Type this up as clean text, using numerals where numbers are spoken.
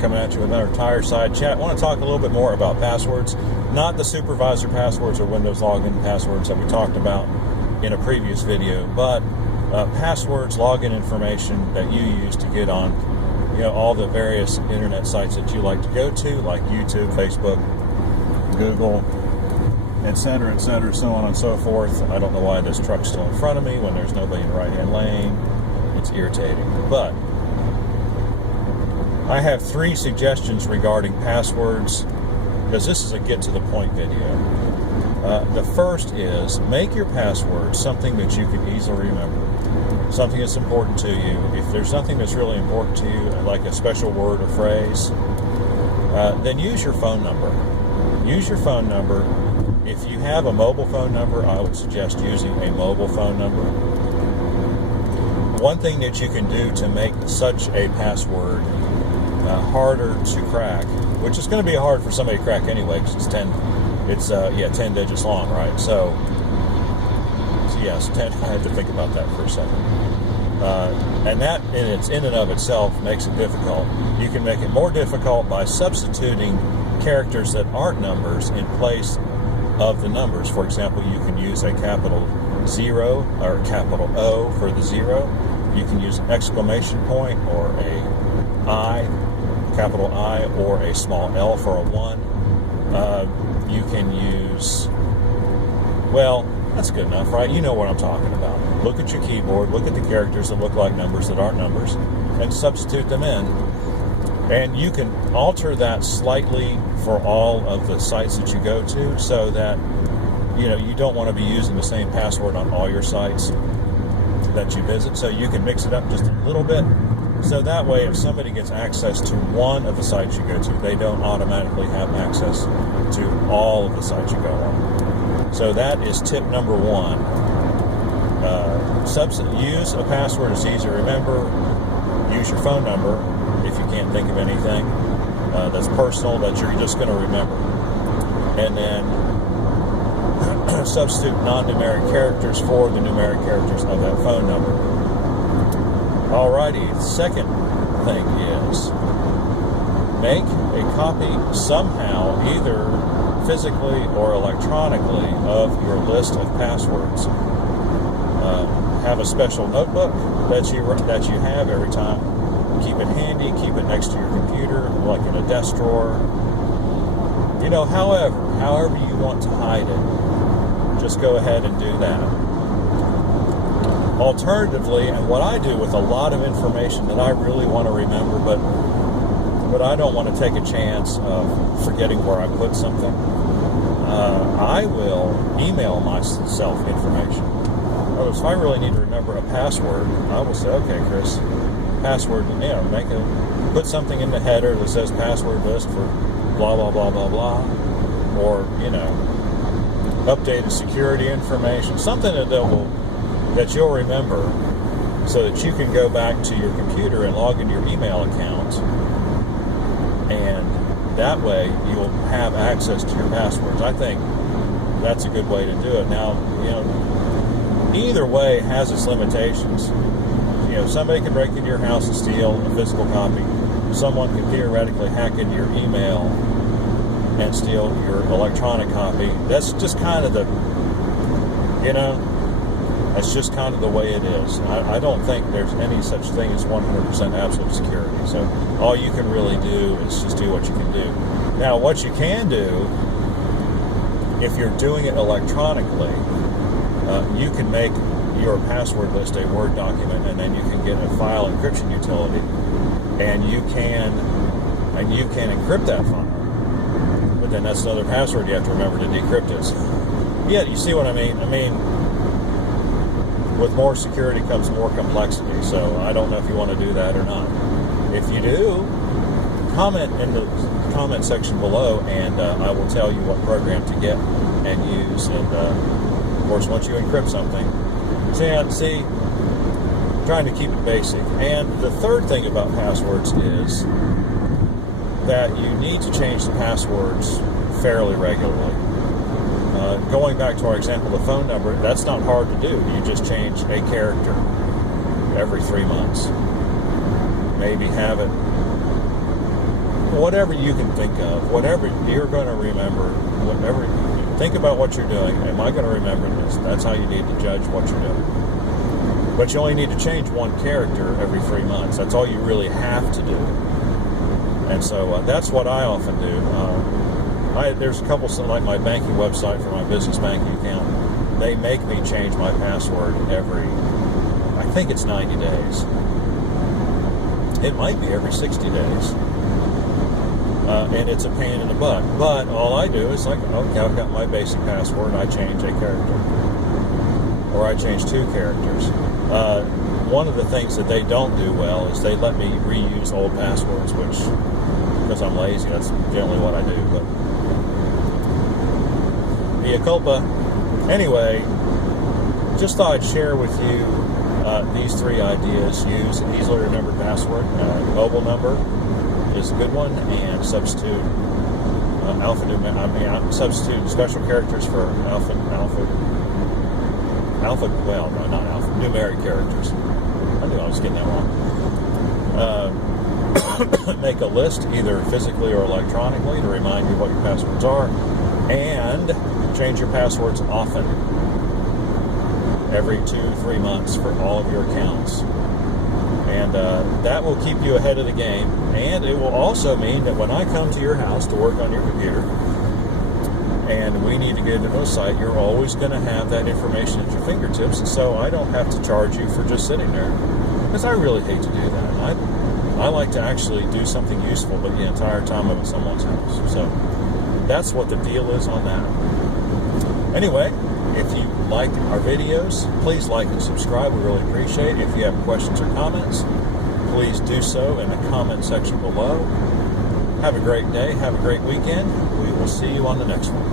Coming at you with another Tire Side Chat. I want to talk a little bit more about passwords, not the supervisor passwords or Windows login passwords that we talked about in a previous video, but passwords, login information that you use to get on, all the various internet sites that you like to go to, like YouTube, Facebook, Google, etc., so on and so forth. I don't know why this truck's still in front of me when there's nobody in the right-hand lane. It's irritating, but I have 3 suggestions regarding passwords, because this is a get-to-the-point video. The first is make your password something that you can easily remember, something that's important to you. If there's something that's really important to you, like a special word or phrase, then use your phone number. Use your phone number. If you have a mobile phone number, I would suggest using a mobile phone number. One thing that you can do to make such a password harder to crack, which is going to be hard for somebody to crack anyway, because it's 10 digits long, right? So yes, 10. I had to think about that for a second. And that in and of itself makes it difficult. You can make it more difficult by substituting characters that aren't numbers in place of the numbers. For example, you can use a capital 0 or a capital O for the 0. You can use an exclamation point or a I, capital I, or a small L for a 1. You can use, well, that's good enough, right? You know what I'm talking about. Look at your keyboard, look at the characters that look like numbers that aren't numbers, and substitute them in. And you can alter that slightly for all of the sites that you go to, so that you don't want to be using the same password on all your sites that you visit. So you can mix it up just a little bit, so that way if somebody gets access to one of the sites you go to, they don't automatically have access to all of the sites you go on. So that is tip number 1. Use a password that's easy to remember. Use your phone number if you can't think of anything that's personal that you're just going to remember. And then substitute non-numeric characters for the numeric characters of that phone number. Alrighty, the second thing is make a copy somehow, either physically or electronically, of your list of passwords. Have a special notebook that you have every time. Keep it handy, keep it next to your computer, like in a desk drawer. However you want to hide it, just go ahead and do that. Alternatively, and what I do with a lot of information that I really want to remember, but I don't want to take a chance of forgetting where I put something, I will email myself information. If I really need to remember a password, I will say, okay, Chris, password, put something in the header that says password list for blah, blah, blah, blah, blah, or, updated security information, something that you'll remember, so that you can go back to your computer and log into your email account, and that way you'll have access to your passwords. I think that's a good way to do it. Now, either way has its limitations. Somebody can break into your house and steal a physical copy. Someone can theoretically hack into your email and steal your electronic copy. That's just kind of that's just kind of the way it is. I don't think there's any such thing as 100% absolute security. So all you can really do is just do what you can do. Now, what you can do, if you're doing it electronically, you can make your password list a Word document, and then you can get a file encryption utility, and you can encrypt that file. But then that's another password you have to remember to decrypt it. Yeah, you see what I mean? With more security comes more complexity, so I don't know if you want to do that or not. If you do, comment in the comment section below, and I will tell you what program to get and use. And of course, once you encrypt something, see, trying to keep it basic. And the third thing about passwords is that you need to change the passwords fairly regularly. Going back to our example, the phone number, that's not hard to do. You just change a character every 3 months. Maybe have it whatever you can think of, whatever you're going to remember, whatever, think about what you're doing. Am I going to remember this? That's how you need to judge what you're doing. But you only need to change one character every 3 months. That's all you really have to do. And so that's what I often do. There's a couple, like my banking website for my business banking account. They make me change my password every, I think it's 90 days. It might be every 60 days. And it's a pain in the butt. But all I do is like, okay, I've got my basic password, I change a character. Or I change 2 characters. One of the things that they don't do well is they let me reuse old passwords, which, because I'm lazy, that's generally what I do. But mea culpa. Anyway, just thought I'd share with you these 3 ideas. Use an easily remembered password. Mobile number is a good one, and substitute substitute special characters for numeric characters. I knew I was getting that wrong. Make a list, either physically or electronically, to remind you what your passwords are, and change your passwords often, every 2-3 months for all of your accounts. And that will keep you ahead of the game, and it will also mean that when I come to your house to work on your computer, and we need to get into a site, you're always going to have that information at your fingertips, and so I don't have to charge you for just sitting there, because I really hate to do that. I like to actually do something useful, but the entire time I'm at someone's house. So that's what the deal is on that. Anyway, if you like our videos, please like and subscribe. We really appreciate it. If you have questions or comments, please do so in the comment section below. Have a great day. Have a great weekend. We will see you on the next one.